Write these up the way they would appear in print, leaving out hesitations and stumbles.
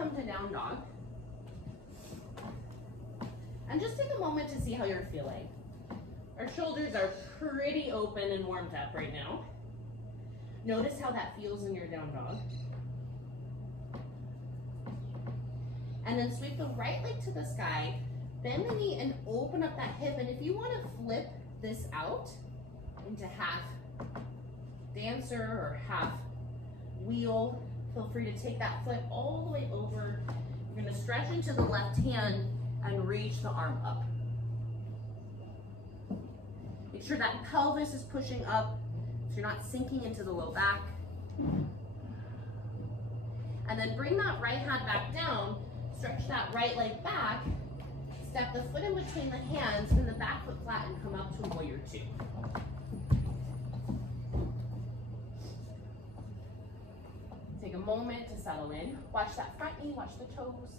come to down dog. And just take a moment to see how you're feeling. Our shoulders are pretty open and warmed up right now. Notice how that feels in your down dog. And then sweep the right leg to the sky, bend the knee and open up that hip. And if you want to flip this out into half dancer or half wheel, feel free to take that foot all the way over. You're going to stretch into the left hand and reach the arm up. Make sure that pelvis is pushing up so you're not sinking into the low back. And then bring that right hand back down, stretch that right leg back, step the foot in between the hands, and the back foot flat and come up to warrior two. Take a moment to settle in. Watch that front knee, watch the toes.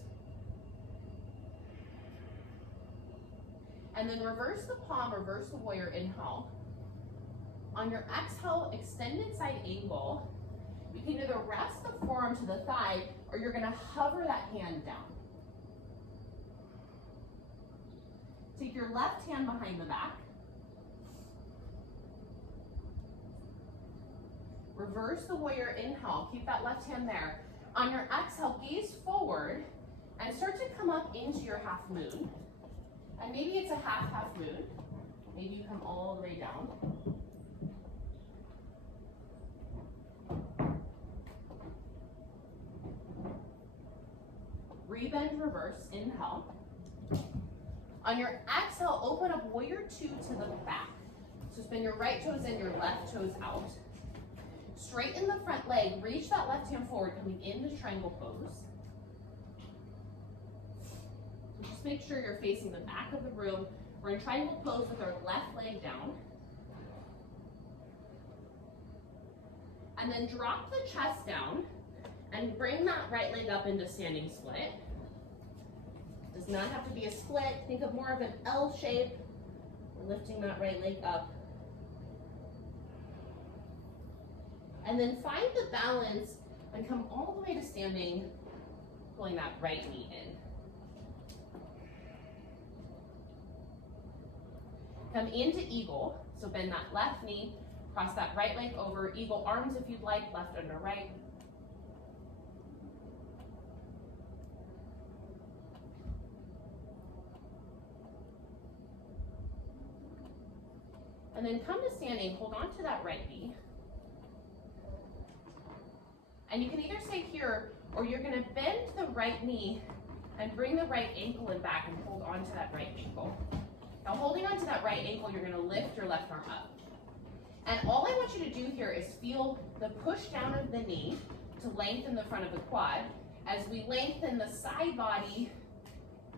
And then reverse the palm, reverse the warrior inhale. On your exhale, extended side angle. You can either rest the forearm to the thigh or you're going to hover that hand down. Take your left hand behind the back. Reverse the warrior inhale. Keep that left hand there. On your exhale, gaze forward and start to come up into your half moon. And maybe it's a half moon. Maybe you come all the way down. Rebend, reverse, inhale. On your exhale, open up warrior two to the back. So spin your right toes in, your left toes out. Straighten the front leg, reach that left hand forward, coming into triangle pose. So just make sure you're facing the back of the room. We're in triangle pose with our left leg down. And then drop the chest down and bring that right leg up into standing split. Does not have to be a split. Think of more of an L shape. We're lifting that right leg up. And then find the balance and come all the way to standing, pulling that right knee in. Come into eagle. So bend that left knee, cross that right leg over, eagle arms if you'd like, left under right. And then come to standing, hold on to that right knee. And you can either stay here, or you're gonna bend the right knee and bring the right ankle in back and hold on to that right ankle. Now holding on to that right ankle, you're gonna lift your left arm up. And all I want you to do here is feel the push down of the knee to lengthen the front of the quad as we lengthen the side body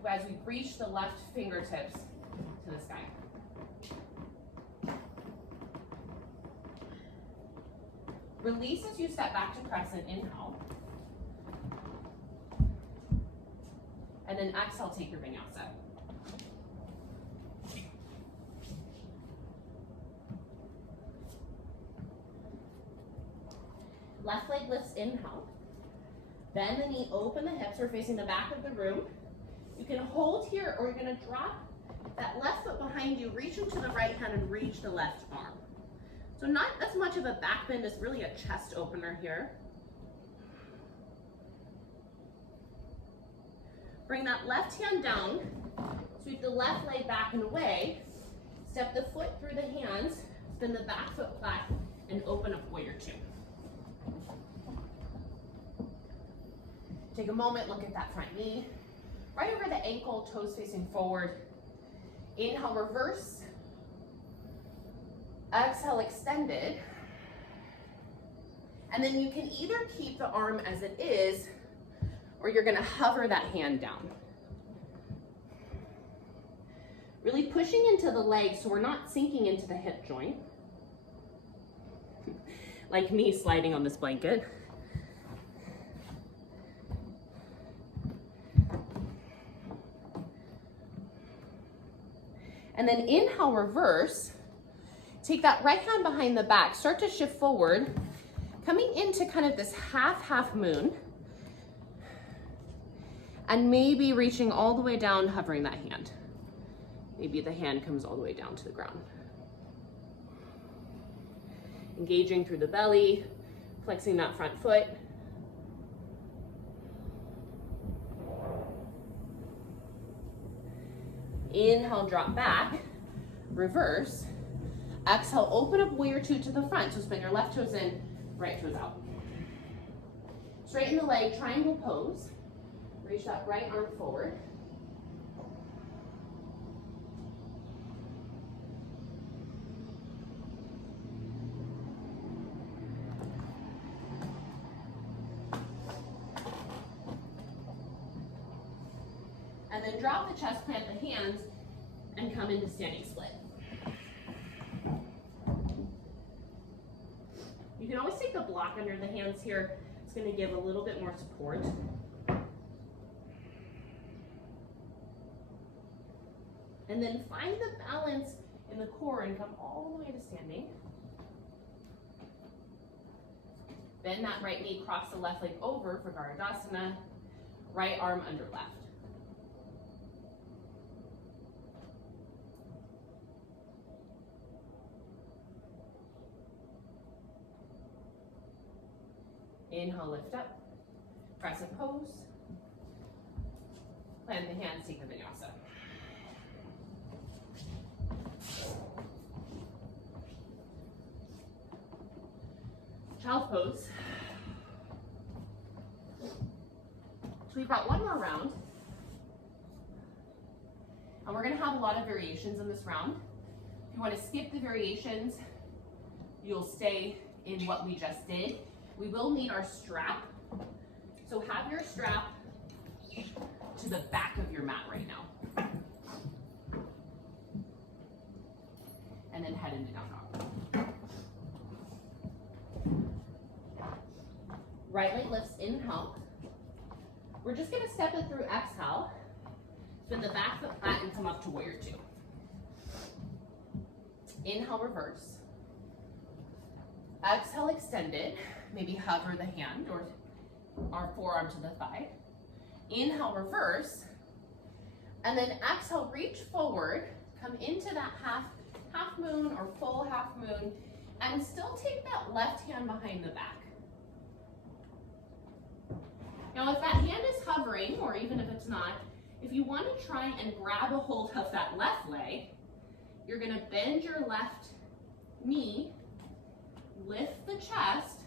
as we reach the left fingertips to the sky. Release as you step back to crescent, inhale. And then exhale, take your vinyasa. Left leg lifts, inhale. Bend the knee, open the hips. We're facing the back of the room. You can hold here, or you're gonna drop that left foot behind you, reach into the right hand and reach the left arm. So not as much of a back bend as really a chest opener here. Bring that left hand down, sweep the left leg back and away, step the foot through the hands, spin the back foot flat, and open up warrior two. Take a moment, look at that front knee. Right over the ankle, toes facing forward. Inhale, reverse. Exhale, extended. And then you can either keep the arm as it is, or you're gonna hover that hand down. Really pushing into the leg so we're not sinking into the hip joint. Like me sliding on this blanket. And then inhale, reverse. Take that right hand behind the back, start to shift forward, coming into kind of this half moon. And maybe reaching all the way down, hovering that hand. Maybe the hand comes all the way down to the ground. Engaging through the belly, flexing that front foot. Inhale, drop back, reverse. Exhale, open up warrior two to the front. So spin your left toes in, right toes out. Straighten the leg, triangle pose. Reach that right arm forward. And then drop the chest, plant the hands, and come into standing split. You can always take the block under the hands here. It's going to give a little bit more support. And then find the balance in the core and come all the way to standing. Bend that right knee, cross the left leg over for Garudasana. Right arm under left. Inhale, lift up, crescent pose, plant the hands, Tikka Vinyasa. Child's pose. So we've got one more round, and we're going to have a lot of variations in this round. If you want to skip the variations, you'll stay in what we just did. We will need our strap. So have your strap to the back of your mat right now. And then head into down dog. Right leg lifts, inhale. We're just gonna step it through, exhale. Spin the back foot flat and come up to warrior two. Inhale, reverse. Exhale, extended. Maybe hover the hand or our forearm to the thigh. Inhale, reverse. And then exhale, reach forward. Come into that half moon or full half moon. And still take that left hand behind the back. Now if that hand is hovering, or even if it's not, if you want to try and grab a hold of that left leg, you're going to bend your left knee, lift the chest,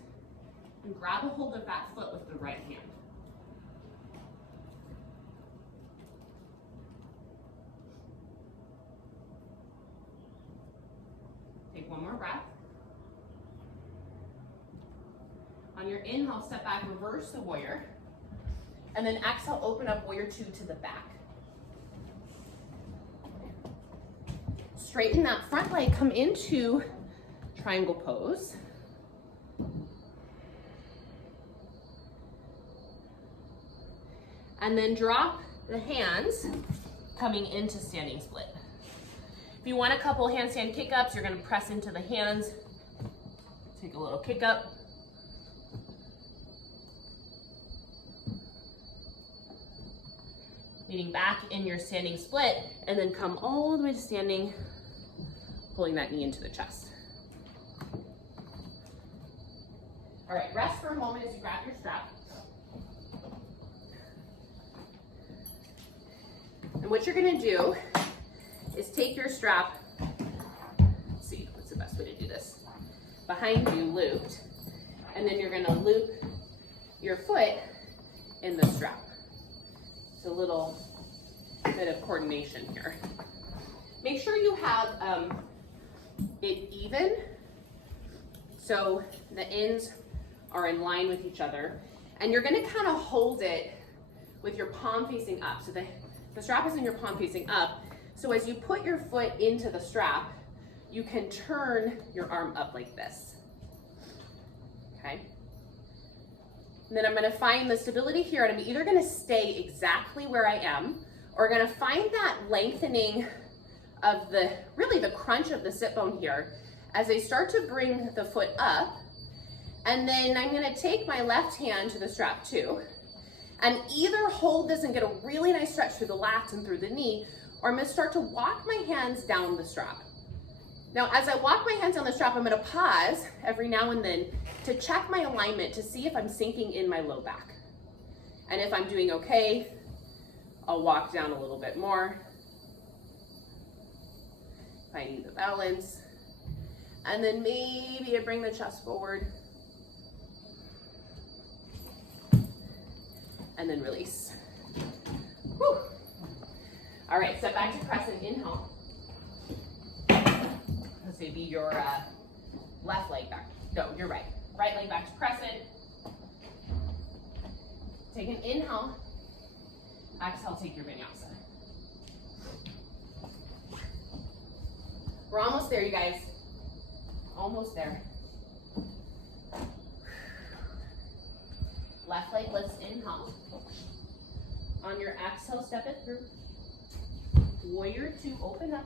and grab a hold of that foot with the right hand. Take one more breath. On your inhale, step back, reverse the warrior. And then exhale, open up warrior two to the back. Straighten that front leg, come into triangle pose. And then drop the hands, coming into standing split. If you want a couple handstand kick-ups, you're gonna press into the hands. Take a little kick-up. Leaning back in your standing split, and then come all the way to standing, pulling that knee into the chest. All right, rest for a moment as you grab your strap. And what you're gonna do is take your strap, let's see, what's the best way to do this? Behind you, looped, and then you're gonna loop your foot in the strap. It's a little bit of coordination here. Make sure you have it even, so the ends are in line with each other, and you're gonna kind of hold it with your palm facing up. So the strap is in your palm facing up. So as you put your foot into the strap, you can turn your arm up like this, okay? And then I'm gonna find the stability here, and I'm either gonna stay exactly where I am, or gonna find that lengthening of really the crunch of the sit bone here as I start to bring the foot up. And then I'm gonna take my left hand to the strap too, And either hold this and get a really nice stretch through the lats and through the knee, or I'm gonna start to walk my hands down the strap. Now, as I walk my hands down the strap, I'm gonna pause every now and then to check my alignment to see if I'm sinking in my low back. And if I'm doing okay, I'll walk down a little bit more. If I need the balance. And then maybe I bring the chest forward. And then release. Whew. All right, step back to crescent, inhale. Let's say be your left leg back. No, you're right. Right leg back to crescent. Take an inhale. Exhale, take your vinyasa. We're almost there, you guys. Almost there. Left leg lifts, inhale. On your exhale, step it through. Warrior two, open up.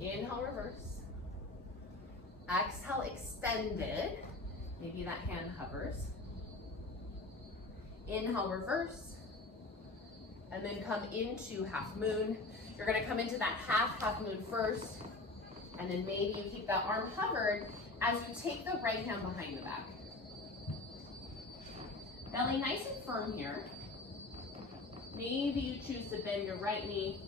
Inhale, reverse. Exhale, extended. Maybe that hand hovers. Inhale, reverse. And then come into half moon. You're gonna come into that half moon first. And then maybe you keep that arm hovered as you take the right hand behind the back. Belly nice and firm here. Maybe you choose to bend your right knee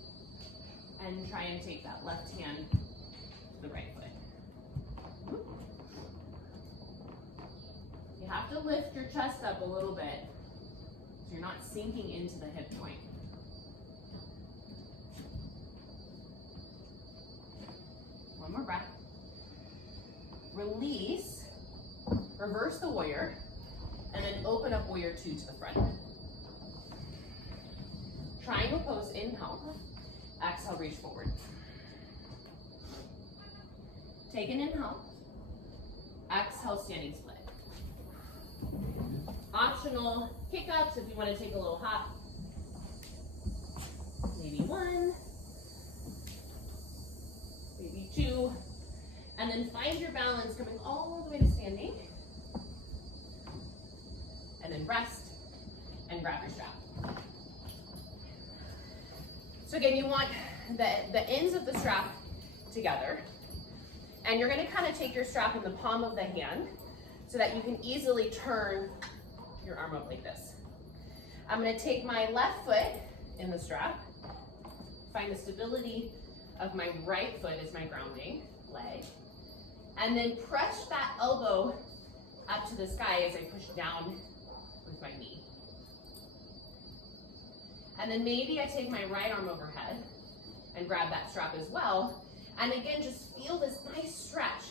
and try and take that left hand to the right foot. You have to lift your chest up a little bit so you're not sinking into the hip joint. One more breath. Release, reverse the warrior, and then open up warrior two to the front. Triangle pose, inhale. Exhale, reach forward. Take an inhale. Exhale, standing split. Optional kick-ups if you want to take a little hop. Maybe one. Maybe two. And then find your balance coming all the way to standing. And then rest and grab your strap. So again, you want the ends of the strap together. And you're gonna kind of take your strap in the palm of the hand so that you can easily turn your arm up like this. I'm gonna take my left foot in the strap, find the stability of my right foot as my grounding leg, and then press that elbow up to the sky as I push down with my knee. And then maybe I take my right arm overhead and grab that strap as well. And again, just feel this nice stretch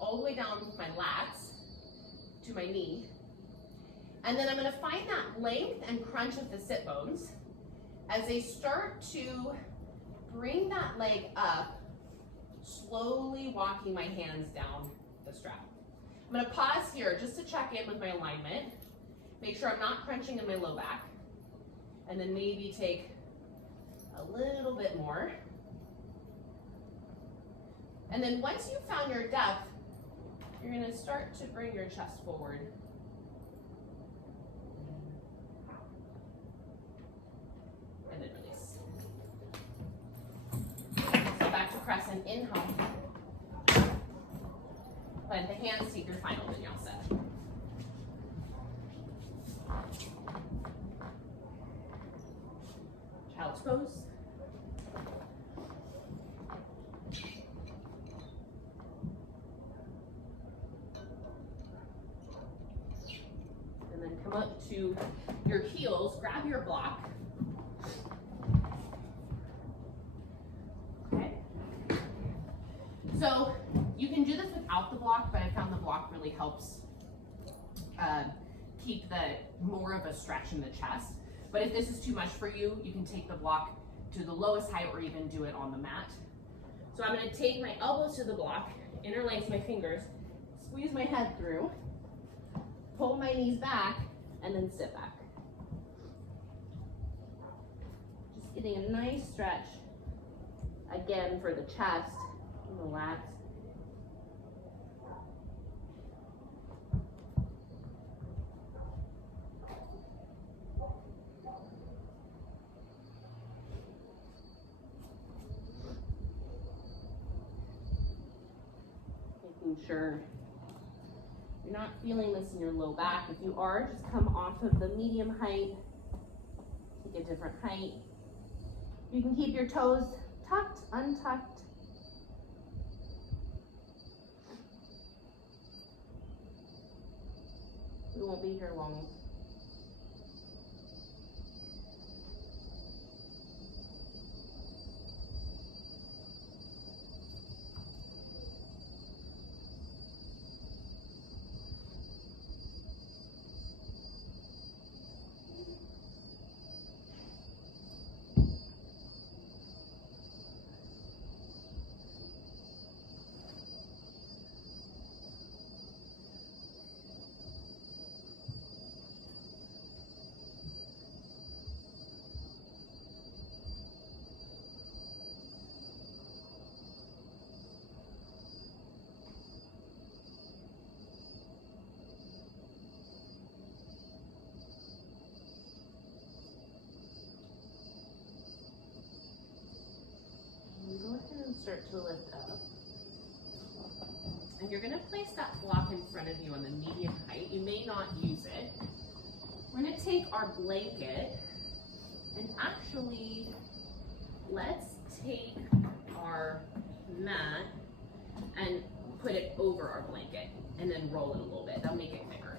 all the way down my lats to my knee. And then I'm gonna find that length and crunch of the sit bones as they start to bring that leg up, slowly walking my hands down the strap. I'm gonna pause here just to check in with my alignment, make sure I'm not crunching in my low back, and then maybe take a little bit more. And then once you've found your depth, you're gonna start to bring your chest forward. And then release. So back to crescent, inhale. Let the hands take your final vinyasa. Child's pose. And then come up to your heels, grab your block. Okay. So you can do this without the block, but I found the block really helps keep more of a stretch in the chest. But if this is too much for you, you can take the block to the lowest height or even do it on the mat. So I'm gonna take my elbows to the block, interlace my fingers, squeeze my head through, pull my knees back, and then sit back. Just getting a nice stretch, again, for the chest and the lats. sure you're not feeling this in your low back. If you are, just come off of the medium height, take a different height. You can keep your toes tucked, untucked. We won't be here long. Start to lift up. And you're going to place that block in front of you on the medium height. You may not use it. We're going to take our blanket and actually let's take our mat and put it over our blanket and then roll it a little bit. That'll make it bigger.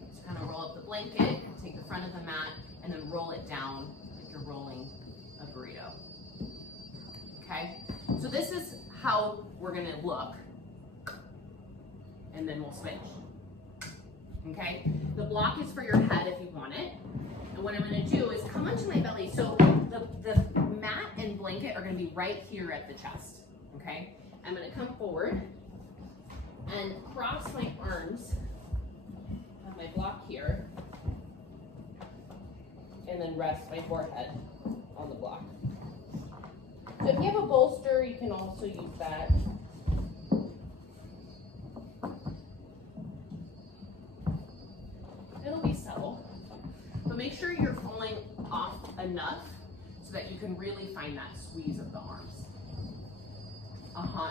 Just kind of roll up the blanket, take the front of the mat, and then roll it down like you're rolling a burrito. Okay? So this is how we're gonna look. And then we'll switch. Okay? The block is for your head if you want it. And what I'm gonna do is come onto my belly. So the mat and blanket are gonna be right here at the chest. Okay? I'm gonna come forward and cross my arms, have my block here, and then rest my forehead on the block. So if you have a bolster, you can also use that. It'll be subtle, but make sure you're falling off enough so that you can really find that squeeze of the arms.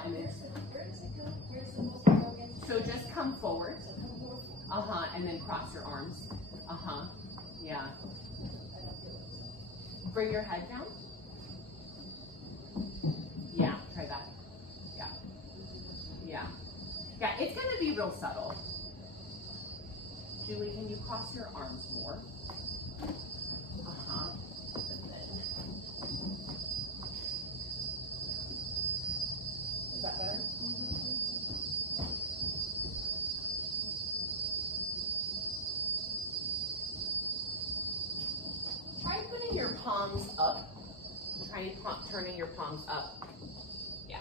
And then, Where does it go? Where's the most organ? so just come forward. And then cross your arms. Yeah. Bring your head down. Yeah, try that. Yeah. Yeah. Yeah, it's going to be real subtle. Julie, can you cross your arms more? And then. Is that better? Try putting your palms up. Try turning your palms up. Yeah.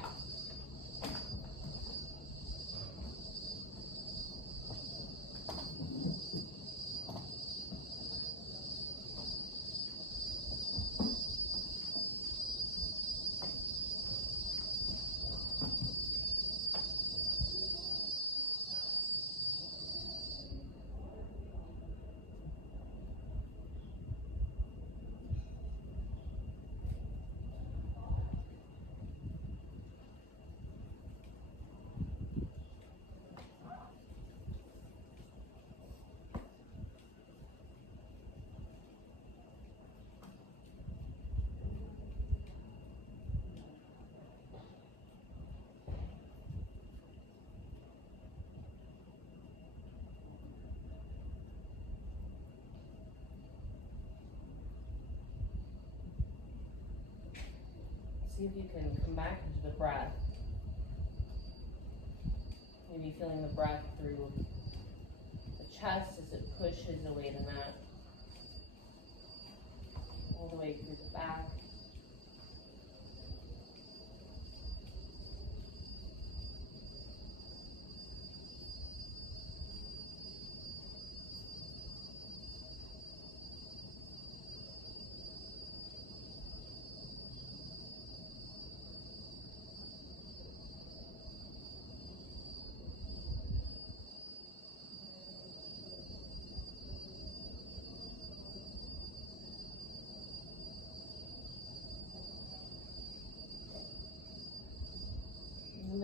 See if you can come back into the breath. Maybe feeling the breath through the chest as it pushes away the mat. All the way through the back.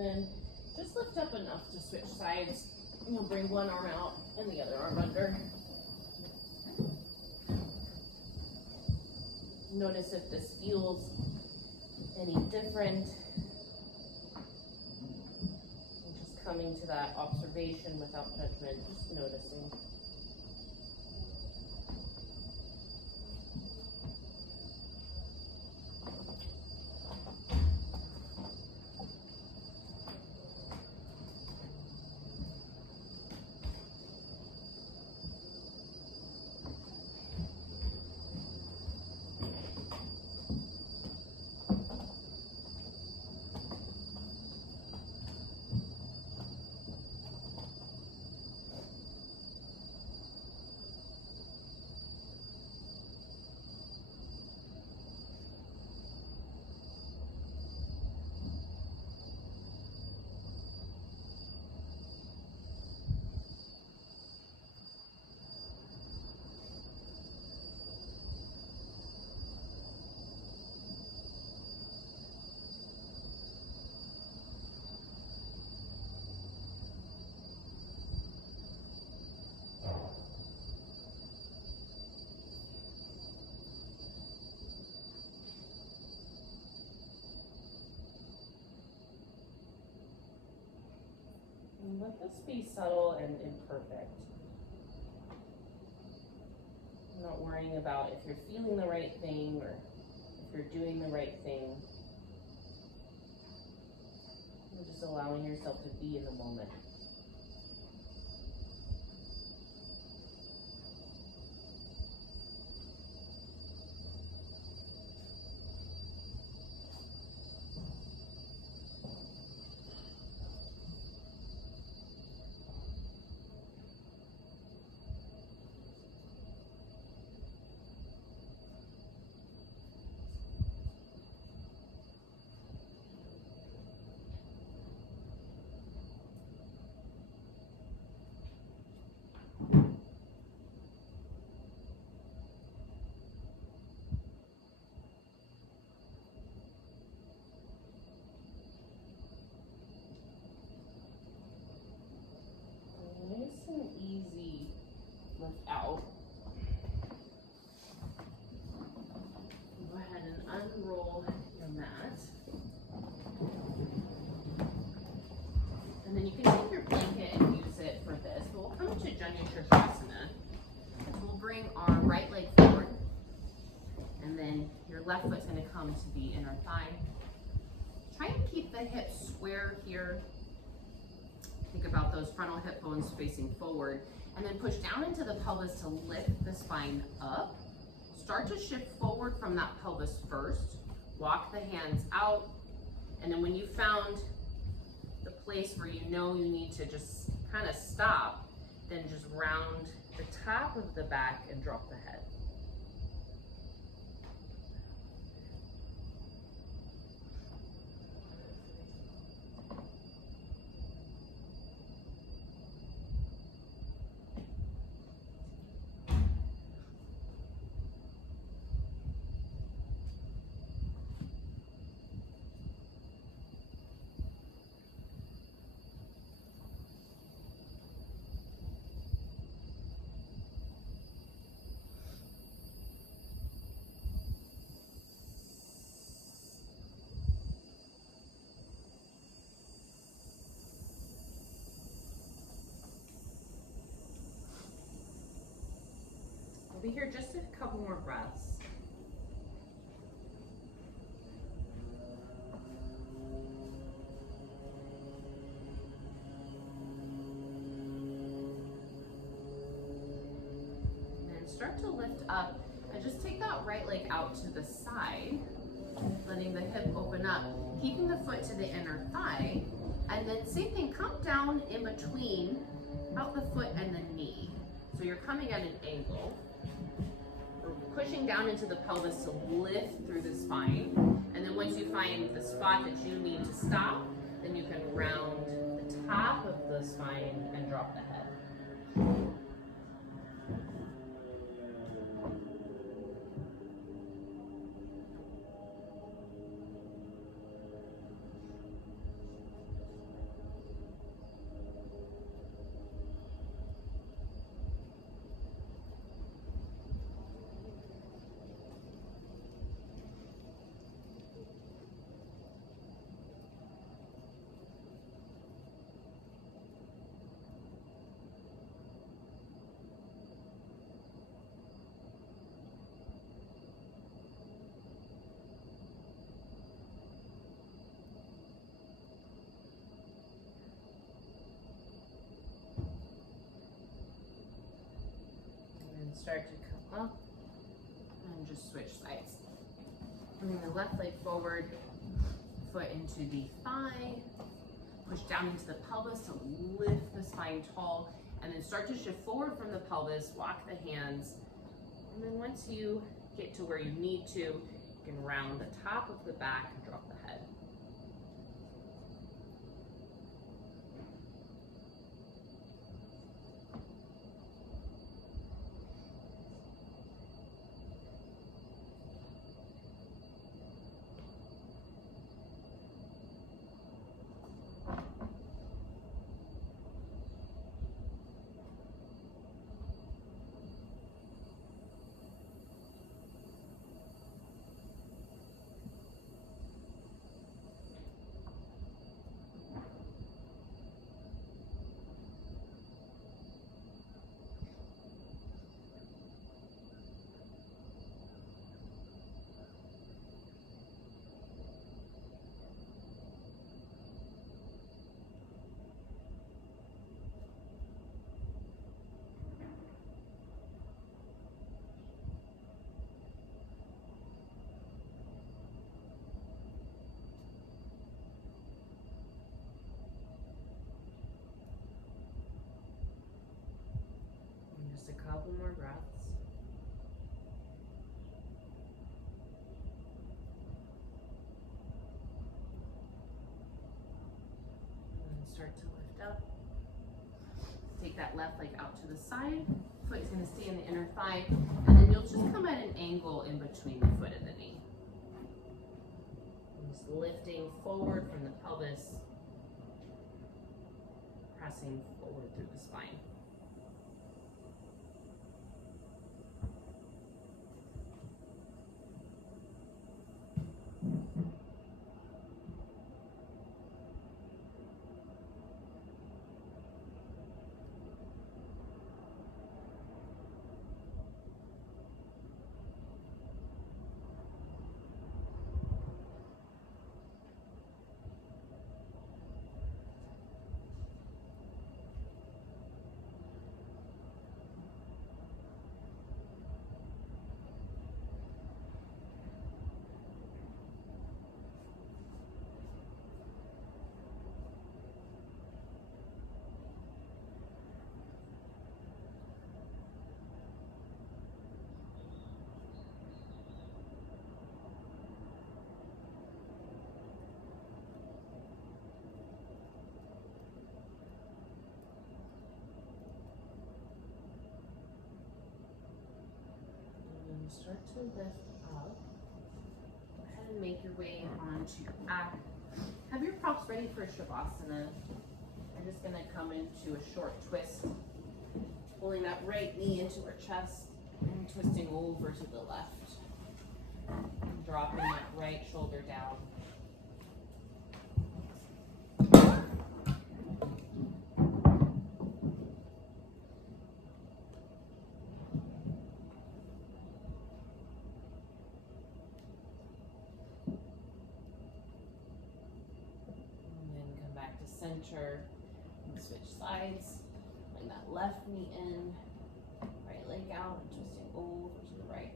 then just lift up enough to switch sides. You'll bring one arm out and the other arm under. Notice if this feels any different. And just coming to that observation without judgment, just noticing. And let this be subtle and imperfect. I'm not worrying about if you're feeling the right thing or if you're doing the right thing. You're just allowing yourself to be in the moment. Nice and easy lift out. Go ahead and unroll your mat. And then you can take your blanket and use it for this. But we'll come to Shavasana. So we'll bring our right leg forward. And then your left foot's going to come to the inner thigh. Try and keep the hips square here. Think about those frontal hip bones facing forward, and then push down into the pelvis to lift the spine up. Start to shift forward from that pelvis first. Walk the hands out, and then when you found the place where you know you need to just kind of stop, then just round the top of the back and drop the head. We'll be here just a couple more breaths. And start to lift up and just take that right leg out to the side, letting the hip open up, keeping the foot to the inner thigh, and then same thing, come down in between, out the foot and the knee. So you're coming at an angle. We're pushing down into the pelvis to lift through the spine. And then once you find the spot that you need to stop, then you can round the top of the spine and drop the head. start to come up and just switch sides. Bring the left leg forward, foot into the thigh, push down into the pelvis to lift the spine tall, and then start to shift forward from the pelvis, walk the hands, and then once you get to where you need to, you can round the top of the back and drop the head. Just a couple more breaths. And then start to lift up. Take that left leg out to the side. Foot is going to stay in the inner thigh. And then you'll just come at an angle in between the foot and the knee. And just lifting forward from the pelvis. Pressing forward through the spine. Start to lift up. Go ahead and make your way onto your back. Have your props ready for Shavasana. We're just going to come into a short twist, pulling that right knee into our chest and twisting over to the left. And dropping that right shoulder down. Center, and switch sides, bring that left knee in, right leg out, and twisting over to the right.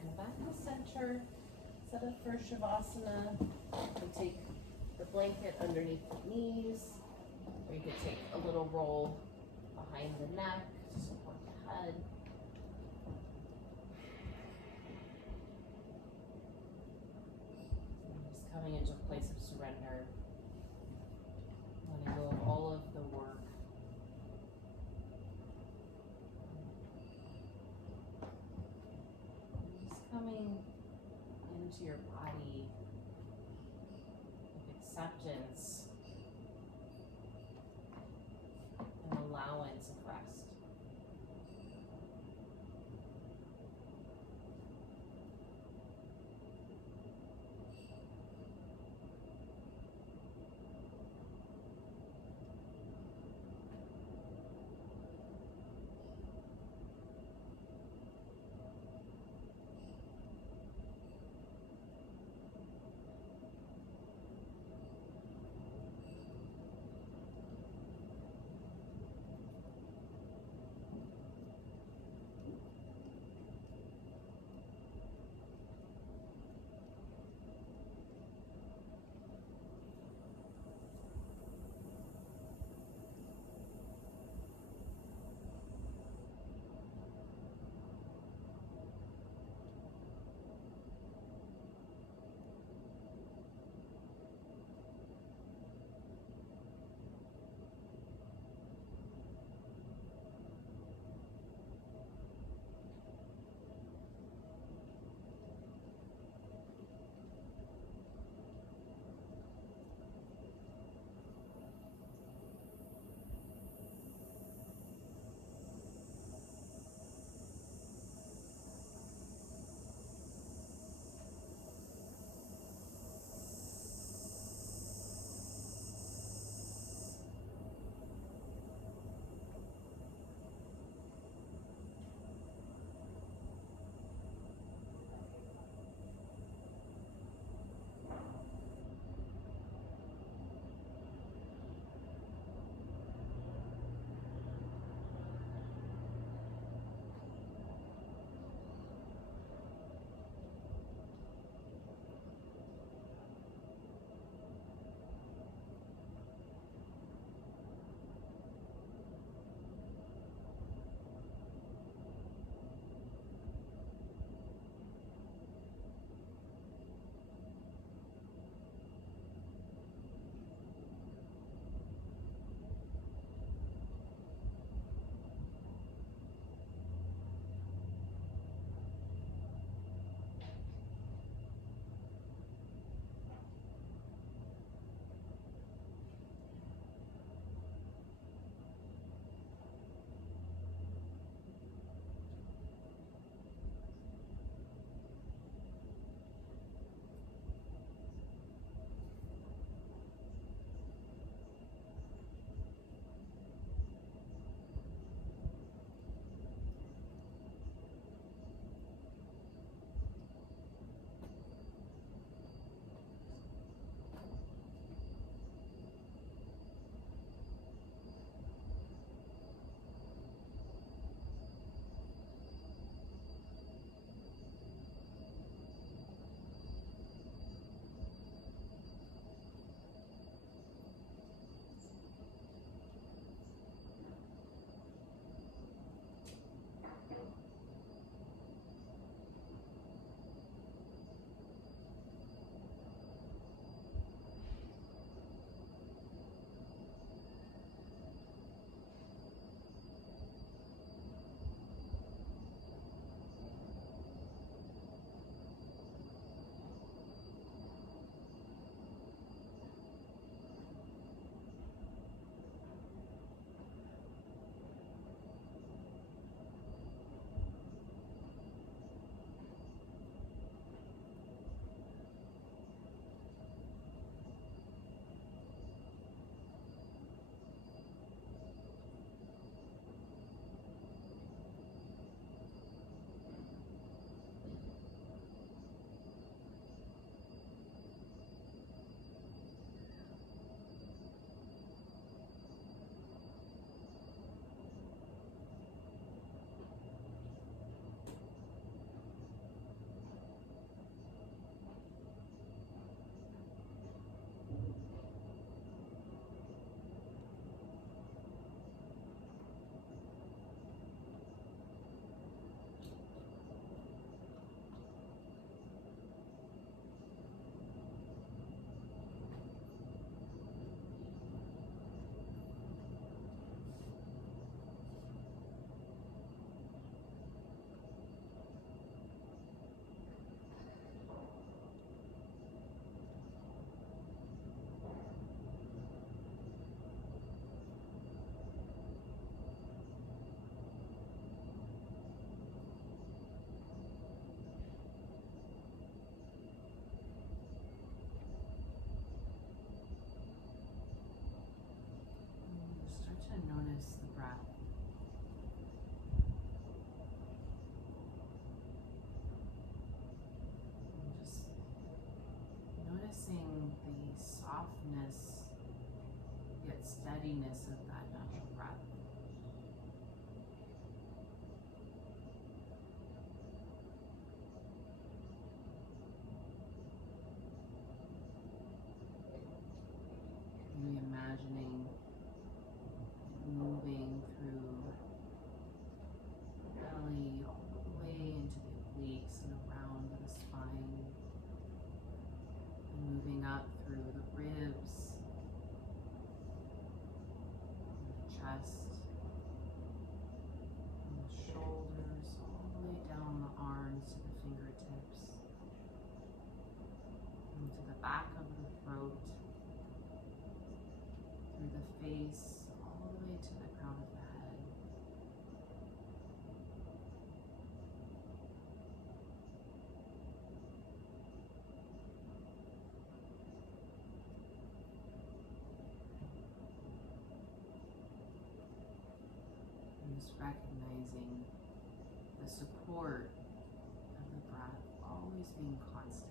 Come back to center, set up for Shavasana. You can take the blanket underneath the knees, or you could take a little roll behind the neck to support the head. And just coming into a place of surrender, letting go of all of the work. Coming into your body with acceptance to notice the breath. And just noticing the softness yet steadiness of that natural breath. Maybe imagining moving through the belly all the way into the obliques and around the spine, and moving up through the ribs, and the chest, and the shoulders, all the way down the arms to the fingertips, and to the back of the throat, through the face, all the way to the crown of the head. And just recognizing the support of the breath always being constant.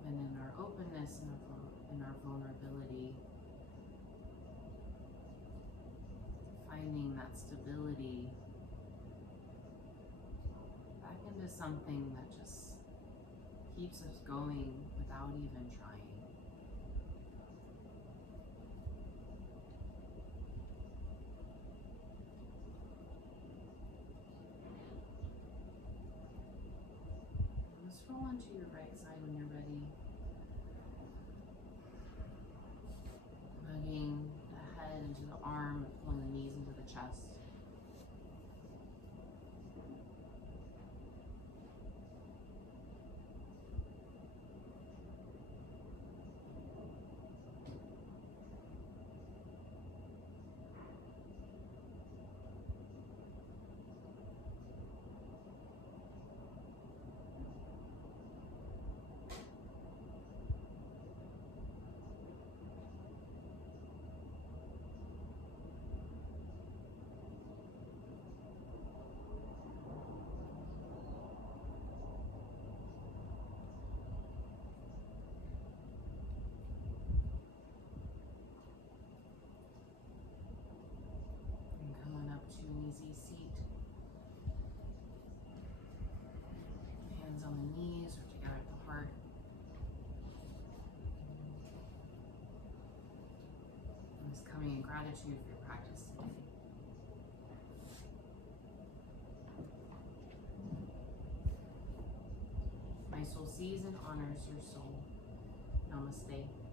Even in our openness and in our vulnerability, finding that stability back into something that just keeps us going without even trying. Let's roll onto your right side when you're ready. Hugging the head into the arm, pulling the knees into the chest. To an easy seat. Hands on the knees or together at the heart. I'm just coming in gratitude for your practice today. My soul sees and honors your soul. Namaste.